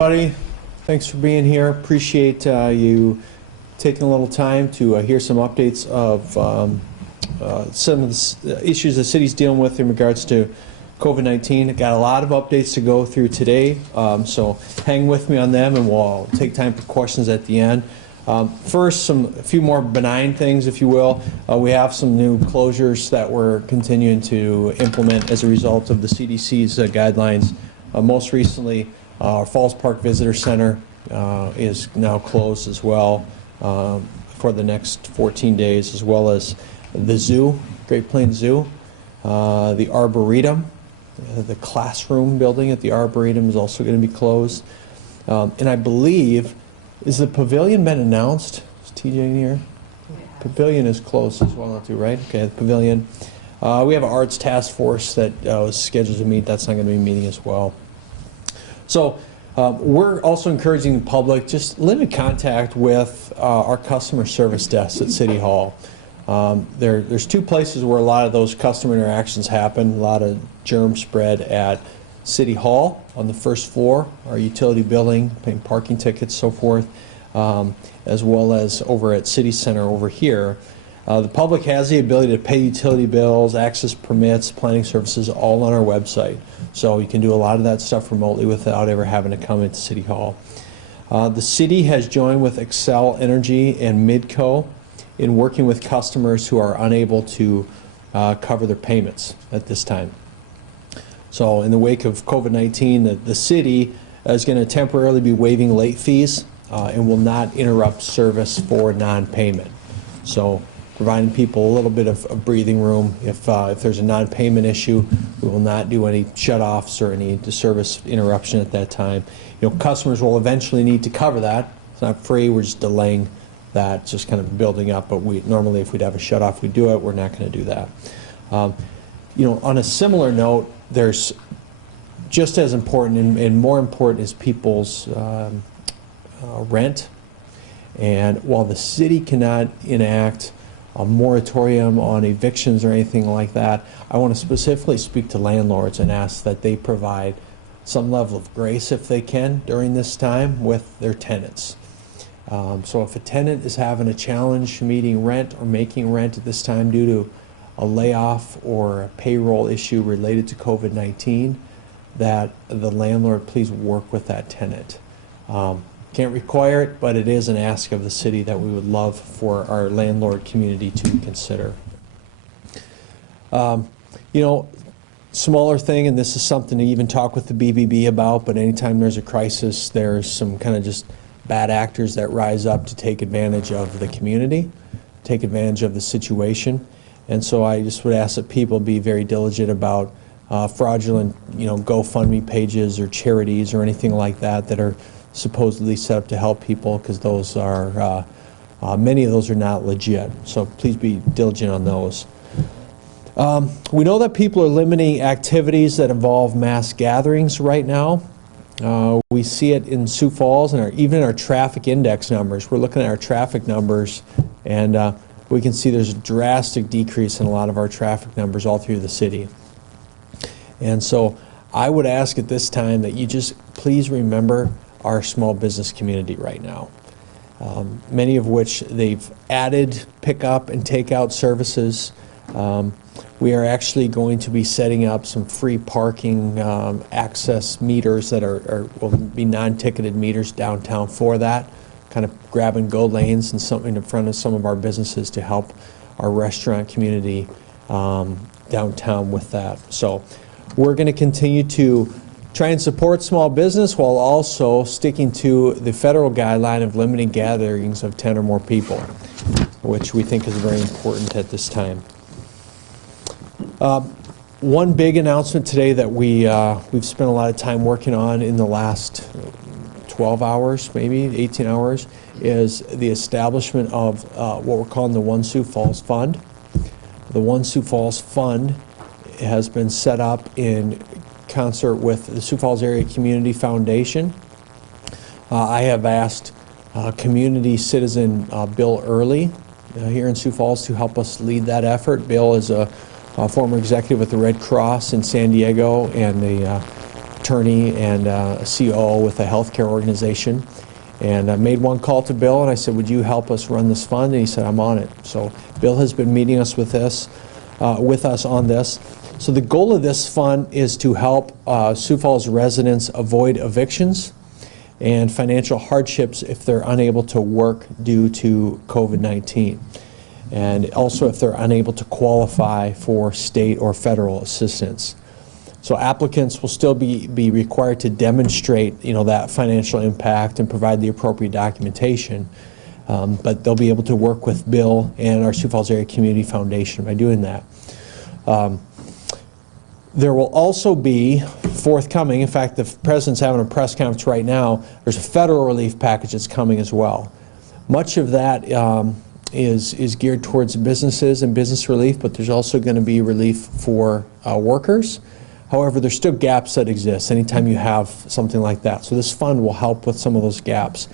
Everybody, thanks for being here. Appreciate you taking a little time to hear some updates of some of the issues the city's dealing with in regards to COVID-19. Got a lot of updates to go through today, so hang with me on them, and we'll take time for questions at the end. First, a few more benign things, if you will. We have some new closures that we're continuing to implement as a result of the CDC's guidelines. Most recently, our Falls Park Visitor Center is now closed as well for the next 14 days, as well as the zoo, Great Plains Zoo, the Arboretum, the classroom building at the Arboretum is also going to be closed. And I believe, is the pavilion been announced? Is TJ in here? Pavilion is closed as well, too, right? Okay, the pavilion. We have an arts task force that was scheduled to meet. That's not going to be meeting as well. So we're also encouraging the public, just limit contact with our customer service desks at City Hall. There's two places where a lot of those customer interactions happen. A lot of germ spread at City Hall on the first floor, our utility building, paying parking tickets, so forth, as well as over at City Center over here. The public has the ability to pay utility bills, access permits, planning services, all on our website. So you can do a lot of that stuff remotely without ever having to come into City Hall. The city has joined with Xcel Energy and Midco in working with customers who are unable to cover their payments at this time. So in the wake of COVID-19, the city is going to temporarily be waiving late fees and will not interrupt service for non-payment. So providing people a little bit of breathing room. If there's a non-payment issue, we will not do any shut-offs or any service interruption at that time. You know, customers will eventually need to cover that. It's not free. We're just delaying that, just kind of building up. But normally, if we'd have a shut-off, we'd do it. We're not going to do that. You know, on a similar note, there's just as important and more important is people's rent. And while the city cannot enact a moratorium on evictions or anything like that, I want to specifically speak to landlords and ask that they provide some level of grace, if they can, during this time with their tenants. So if a tenant is having a challenge meeting rent or making rent at this time due to a layoff or a payroll issue related to COVID-19, that the landlord please work with that tenant. Can't require it, but it is an ask of the city that we would love for our landlord community to consider. You know, smaller thing, and this is something to even talk with the BBB about, but anytime there's a crisis, there's some kind of just bad actors that rise up to take advantage of the community, take advantage of the situation. And so I just would ask that people be very diligent about fraudulent, you know, GoFundMe pages or charities or anything like that that are supposedly set up to help people, because those are many of those are not legit. So please be diligent on those. We know that people are limiting activities that involve mass gatherings right now. We see it in Sioux Falls and even our traffic index numbers. We're looking at our traffic numbers, and we can see there's a drastic decrease in a lot of our traffic numbers all through the city. And so I would ask at this time that you just please remember our small business community right now, many of which they've added pickup and takeout services. We are actually going to be setting up some free parking access meters that will be non-ticketed meters downtown for that, kind of grab and go lanes and something in front of some of our businesses to help our restaurant community downtown with that. So we're going to continue to try and support small business while also sticking to the federal guideline of limiting gatherings of 10 or more people, which we think is very important at this time. One big announcement today that we've spent a lot of time working on in the last 12 hours, maybe 18 hours, is the establishment of what we're calling the One Sioux Falls Fund. The One Sioux Falls Fund has been set up in concert with the Sioux Falls Area Community Foundation. I have asked community citizen Bill Early here in Sioux Falls to help us lead that effort. Bill is a former executive with the Red Cross in San Diego and the attorney and a COO with a healthcare organization. And I made one call to Bill and I said, would you help us run this fund? And he said, I'm on it. So Bill has been meeting us with us on this. So the goal of this fund is to help Sioux Falls residents avoid evictions and financial hardships if they're unable to work due to COVID-19. And also if they're unable to qualify for state or federal assistance. So applicants will still be required to demonstrate, that financial impact and provide the appropriate documentation. But they'll be able to work with Bill and our Sioux Falls Area Community Foundation by doing that. There will also be forthcoming, in fact, the President's having a press conference right now, there's a federal relief package that's coming as well. Much of that is geared towards businesses and business relief, but there's also going to be relief for workers. However, there's still gaps that exist anytime you have something like that. So this fund will help with some of those gaps.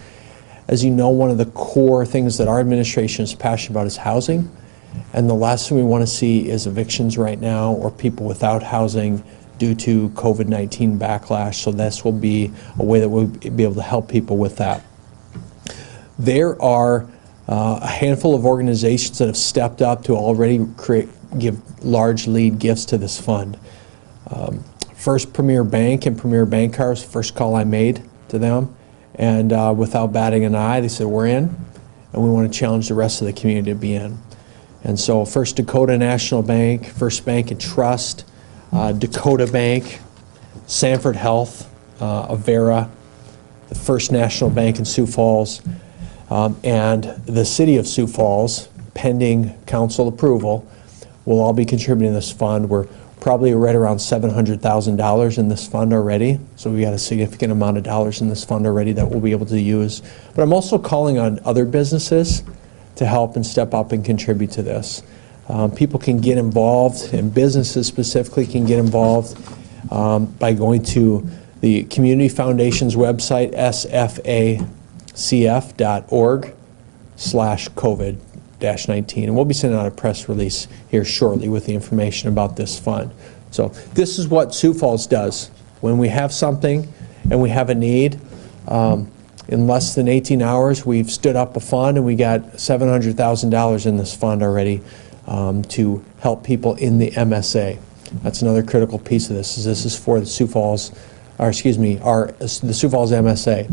As you know, one of the core things that our administration is passionate about is housing. And the last thing we want to see is evictions right now or people without housing due to COVID-19 backlash. So this will be a way that we'll be able to help people with that. There are a handful of organizations that have stepped up to already give large lead gifts to this fund. First Premier Bank and Premier Bank Cars, first call I made to them. And without batting an eye, they said, we're in, and we want to challenge the rest of the community to be in. And so First Dakota National Bank, First Bank and Trust, Dakota Bank, Sanford Health, Avera, the First National Bank in Sioux Falls, and the City of Sioux Falls, pending council approval, will all be contributing to this fund. We're probably right around $700,000 in this fund already. So we got a significant amount of dollars in this fund already that we'll be able to use. But I'm also calling on other businesses to help and step up and contribute to this. People can get involved, and businesses specifically can get involved by going to the Community Foundation's website, sfacf.org/COVID-19. And we'll be sending out a press release here shortly with the information about this fund. So this is what Sioux Falls does. When we have something and we have a need, in less than 18 hours, we've stood up a fund and we got $700,000 in this fund already to help people in the MSA. That's another critical piece of this. This is for the Sioux Falls, or excuse me, the Sioux Falls MSA.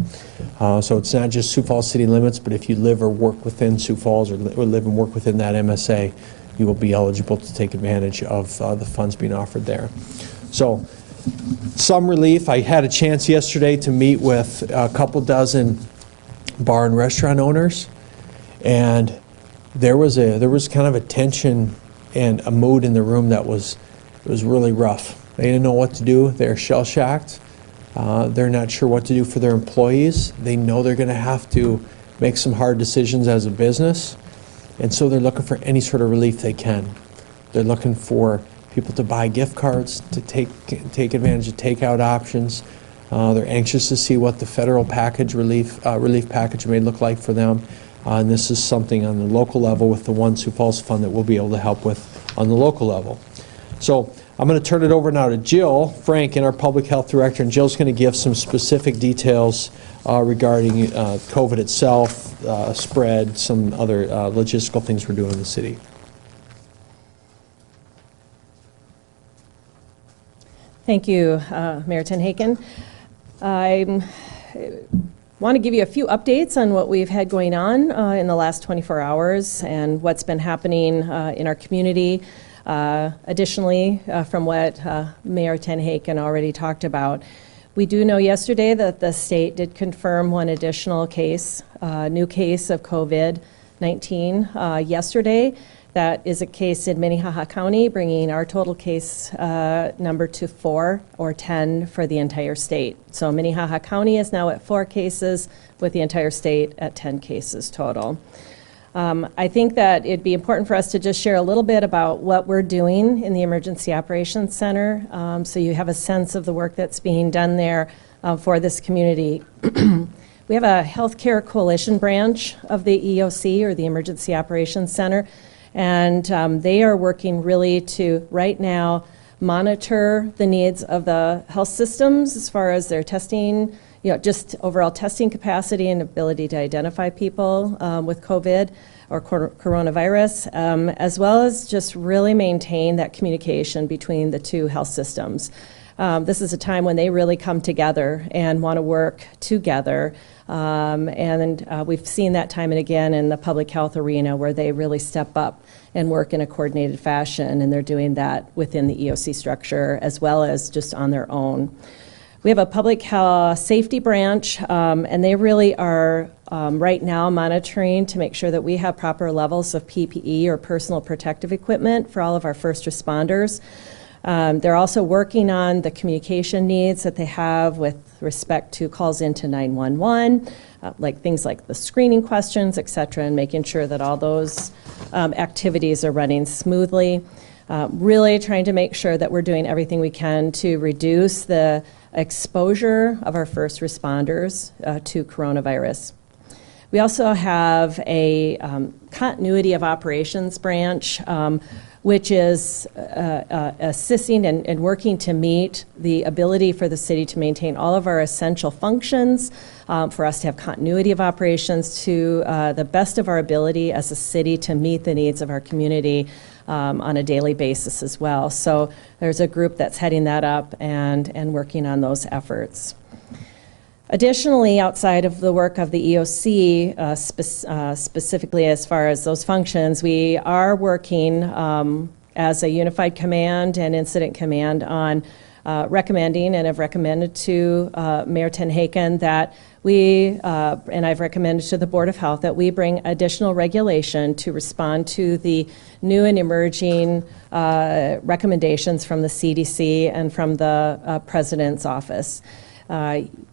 So it's not just Sioux Falls city limits, but if you live or work within Sioux Falls or live and work within that MSA, you will be eligible to take advantage of the funds being offered there. So some relief. I had a chance yesterday to meet with a couple dozen bar and restaurant owners, and there was kind of a tension and a mood in the room that was really rough. They didn't know what to do. They're shell-shocked. They're not sure what to do for their employees. They know they're going to have to make some hard decisions as a business, and so they're looking for any sort of relief they can. They're looking for people to buy gift cards, to take advantage of takeout options. They're anxious to see what the federal package relief package may look like for them. And this is something on the local level with the One Sioux Falls Fund that we'll be able to help with on the local level. So I'm going to turn it over now to Jill Franken, our Public Health Director, and Jill's going to give some specific details regarding COVID itself, spread, some other logistical things we're doing in the city. Thank you, Mayor Tenhaken. I want to give you a few updates on what we've had going on in the last 24 hours and what's been happening in our community. Additionally, from what Mayor Tenhaken already talked about, we do know yesterday that the state did confirm one additional case, new case of COVID-19 yesterday. That is a case in Minnehaha County, bringing our total case number to 4 or 10 for the entire state. So Minnehaha County is now at 4 cases, with the entire state at 10 cases total. I think that it'd be important for us to just share a little bit about what we're doing in the Emergency Operations Center, so you have a sense of the work that's being done there for this community. We have a healthcare coalition branch of the EOC, or the Emergency Operations Center, and they are working really to, right now, monitor the needs of the health systems as far as their testing, just overall testing capacity and ability to identify people with COVID or coronavirus, as well as just really maintain that communication between the two health systems. This is a time when they really come together and want to work together. And we've seen that time and again in the public health arena where they really step up and work in a coordinated fashion, and they're doing that within the EOC structure as well as just on their own. We have a public health safety branch, and they really are right now monitoring to make sure that we have proper levels of PPE or personal protective equipment for all of our first responders. They're also working on the communication needs that they have with respect to calls into 911, like things like the screening questions, et cetera, and making sure that all those activities are running smoothly. Really trying to make sure that we're doing everything we can to reduce the exposure of our first responders to coronavirus. We also have a continuity of operations branch, which is assisting and working to meet the ability for the city to maintain all of our essential functions, for us to have continuity of operations to the best of our ability as a city to meet the needs of our community on a daily basis as well. So there's a group that's heading that up and working on those efforts. Additionally, outside of the work of the EOC, specifically as far as those functions, we are working as a unified command and incident command on recommending and have recommended to Mayor Tenhaken that we, and I've recommended to the Board of Health, that we bring additional regulation to respond to the new and emerging recommendations from the CDC and from the President's office.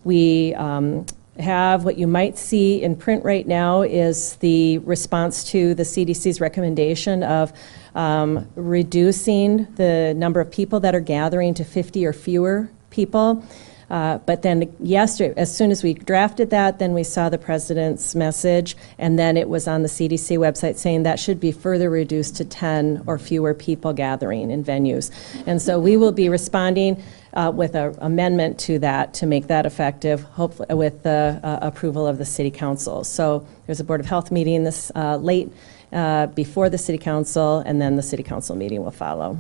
We have what you might see in print right now is the response to the CDC's recommendation of reducing the number of people that are gathering to 50 or fewer people. But then yesterday, as soon as we drafted that, then we saw the President's message, and then it was on the CDC website saying that should be further reduced to 10 or fewer people gathering in venues. And so we will be responding with an amendment to that to make that effective, hopefully with the approval of the City Council. So there's a Board of Health meeting this late before the City Council, and then the City Council meeting will follow.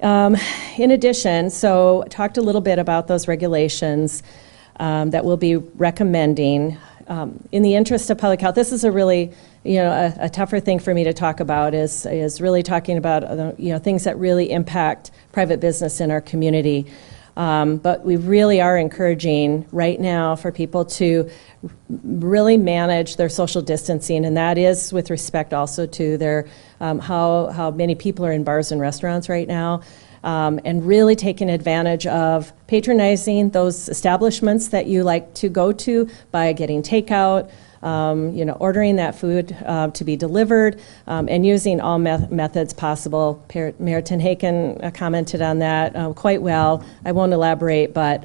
In addition, so talked a little bit about those regulations that we'll be recommending. In the interest of public health, this is a really, a tougher thing for me to talk about is really talking about, things that really impact private business in our community. But we really are encouraging right now for people to really manage their social distancing, and that is with respect also to their how many people are in bars and restaurants right now, and really taking advantage of patronizing those establishments that you like to go to by getting takeout, ordering that food to be delivered, and using all methods possible. Mayor Tenhaken commented on that quite well. I won't elaborate, but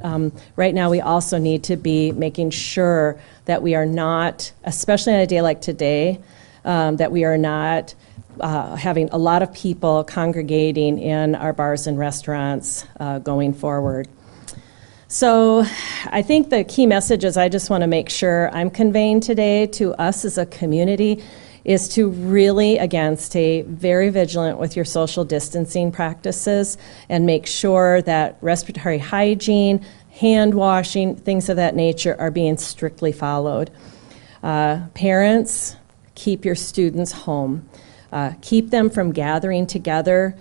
right now we also need to be making sure that we are not, especially on a day like today, that we are not having a lot of people congregating in our bars and restaurants going forward. So I think the key messages I just want to make sure I'm conveying today to us as a community is to really, again, stay very vigilant with your social distancing practices and make sure that respiratory hygiene, hand washing, things of that nature are being strictly followed. Parents, keep your students home. Keep them from gathering together.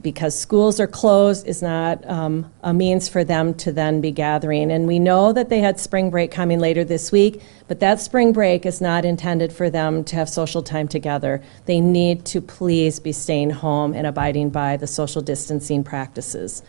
Because schools are closed is not a means for them to then be gathering. And we know that they had spring break coming later this week, but that spring break is not intended for them to have social time together. They need to please be staying home and abiding by the social distancing practices.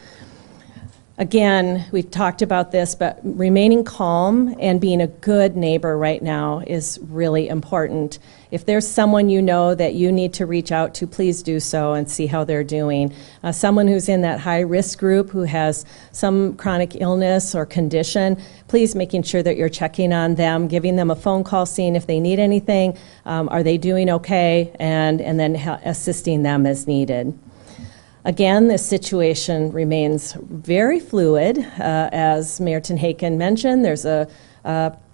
Again, we've talked about this, but remaining calm and being a good neighbor right now is really important. If there's someone you know that you need to reach out to, please do so and see how they're doing. Someone who's in that high-risk group who has some chronic illness or condition, please making sure that you're checking on them, giving them a phone call, seeing if they need anything, are they doing okay, and then assisting them as needed. Again, this situation remains very fluid. As Mayor Tenhaken mentioned, there's a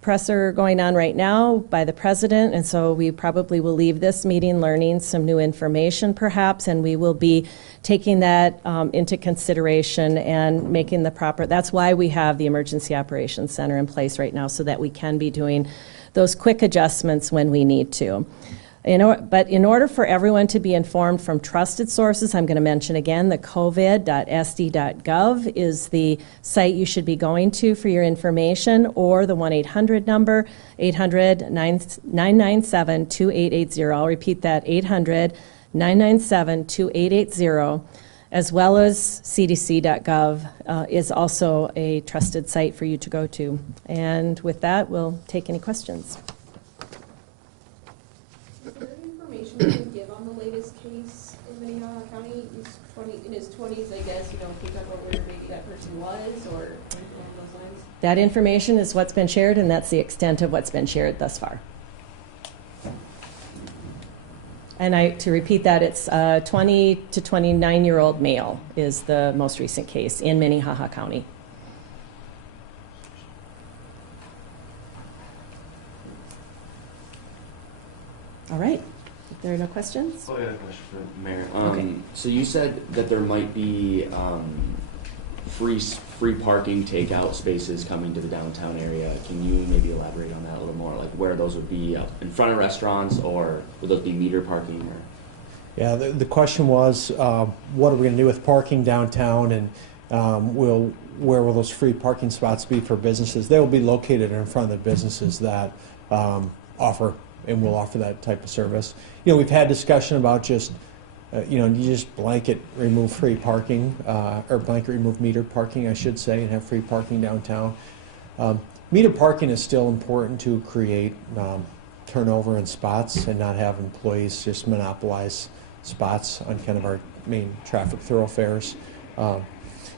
presser going on right now by the president, and so we probably will leave this meeting learning some new information perhaps, and we will be taking that into consideration and making the proper, that's why we have the Emergency Operations Center in place right now, so that we can be doing those quick adjustments when we need to. But in order for everyone to be informed from trusted sources, I'm going to mention again the covid.sd.gov is the site you should be going to for your information, or the 1-800 number, 800-997-2880. I'll repeat that, 800-997-2880, as well as cdc.gov is also a trusted site for you to go to. And with that, we'll take any questions. Information you can give on the latest case in Minnehaha County? In his 20s, I guess, you know, can you talk about where maybe that person was or anything along those lines? That information is what's been shared, and that's the extent of what's been shared thus far. And to repeat that, it's 20 to 29-year-old male is the most recent case in Minnehaha County. All right. If there are no questions? Oh, yeah, a question for the Mayor. Okay. So you said that there might be free parking takeout spaces coming to the downtown area. Can you maybe elaborate on that a little more? Like where those would be in front of restaurants, or would those be meter parking? Or? Yeah, the question was, what are we going to do with parking downtown, and where will those free parking spots be for businesses? They will be located in front of the businesses that offer and will offer that type of service. You know, we've had discussion about just, you just blanket remove free parking, or blanket remove metered parking, I should say, and have free parking downtown. Metered parking is still important to create turnover in spots and not have employees just monopolize spots on kind of our main traffic thoroughfares.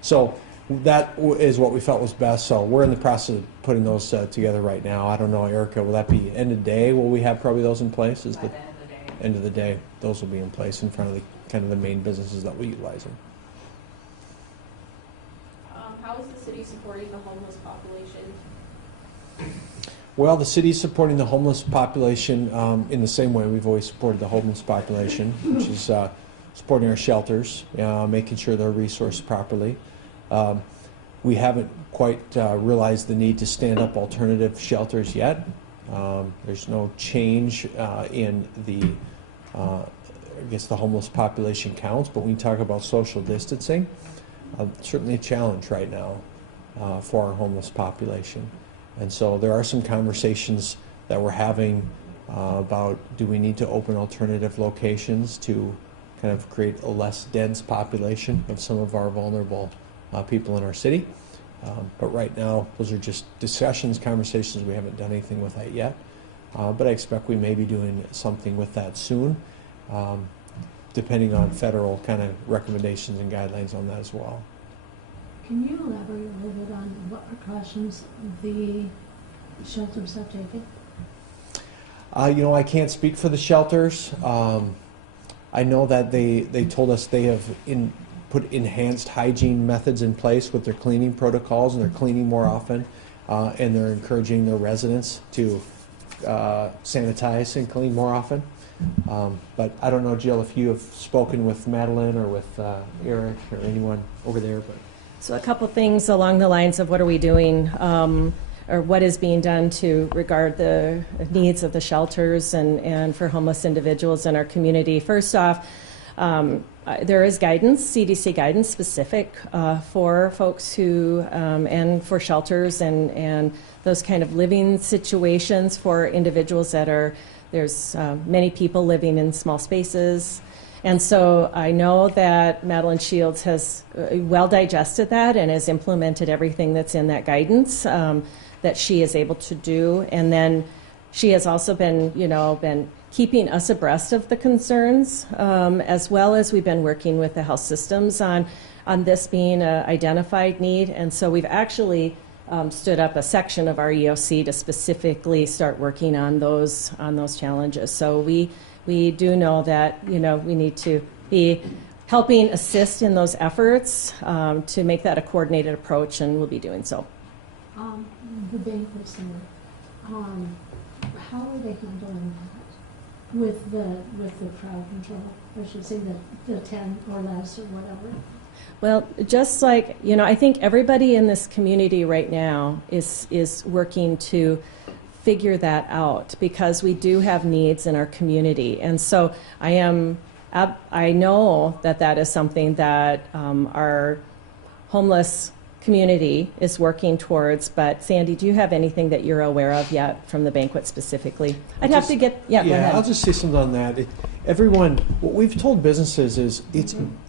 So that is what we felt was best. So we're in the process of putting those together right now. I don't know, Erica, will that be end of day? Will we have probably those in place? Is By the the end of the day. end of the day, those will be in place in front of the kind of the main businesses that we utilize them. How is the city supporting the homeless population? Well, the city's supporting the homeless population in the same way we've always supported the homeless population, which is supporting our shelters, making sure they're resourced properly. We haven't quite realized the need to stand up alternative shelters yet. There's no change in the, I guess, the homeless population counts, but when you talk about social distancing, certainly a challenge right now for our homeless population. And so there are some conversations that we're having about, do we need to open alternative locations to kind of create a less dense population of some of our vulnerable people in our city. But right now, those are just discussions, conversations. We haven't done anything with that yet. But I expect we may be doing something with that soon, depending on federal kind of recommendations and guidelines on that as well. Can you elaborate a little bit on what precautions the shelters have taken? I can't speak for the shelters. I know that they told us they have put enhanced hygiene methods in place with their cleaning protocols, and they're cleaning more often, and they're encouraging their residents to sanitize and clean more often. But I don't know, Jill, if you have spoken with Madeline or with Eric or anyone over there. But So a couple things along the lines of what are we doing, or what is being done to regard the needs of the shelters and for homeless individuals in our community. First off, there is guidance, CDC guidance specific for folks who, and for shelters and those kind of living situations for individuals that are, there's many people living in small spaces. And so I know that Madeline Shields has well digested that and has implemented everything that's in that guidance that she is able to do. And then she has also been, been keeping us abreast of the concerns, as well as we've been working with the health systems on this being an identified need. And so we've actually stood up a section of our EOC to specifically start working on those challenges. So we do know that we need to be helping assist in those efforts to make that a coordinated approach, and we'll be doing so. The banquet center, how are they handling that with the crowd control? I should say the 10 or less or whatever. Well, just like, I think everybody in this community right now is working to figure that out, because we do have needs in our community. And so I know that is something that our homeless community is working towards. But Sandy, do you have anything that you're aware of yet from the banquet specifically? I'd have to get, go ahead. I'll just say something on that. What we've told businesses is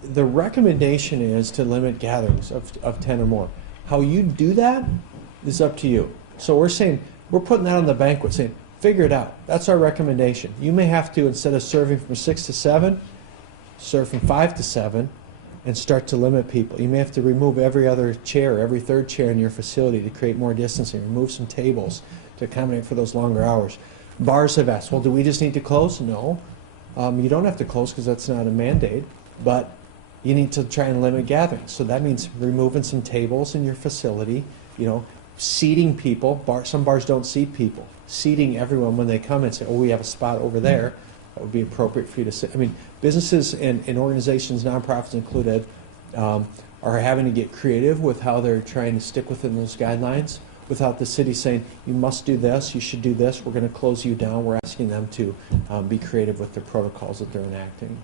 the recommendation is to limit gatherings of 10 or more. How you do that is up to you. So we're putting that on the banquet, saying, figure it out. That's our recommendation. You may have to, instead of serving from 6 to 7, serve from 5 to 7 and start to limit people. You may have to remove every other chair, every third chair in your facility to create more distancing, remove some tables to accommodate for those longer hours. Bars have asked, well, do we just need to close? No. You don't have to close because that's not a mandate, but you need to try and limit gatherings. So that means removing some tables in your facility, seating people. Some bars don't seat people. Seating everyone when they come and say, oh, we have a spot over there. That would be appropriate for you to sit. I mean, businesses and organizations, nonprofits included, are having to get creative with how they're trying to stick within those guidelines without the city saying, you must do this, you should do this, we're going to close you down. We're asking them to be creative with the protocols that they're enacting.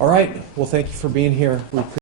All right. Well, thank you for being here. We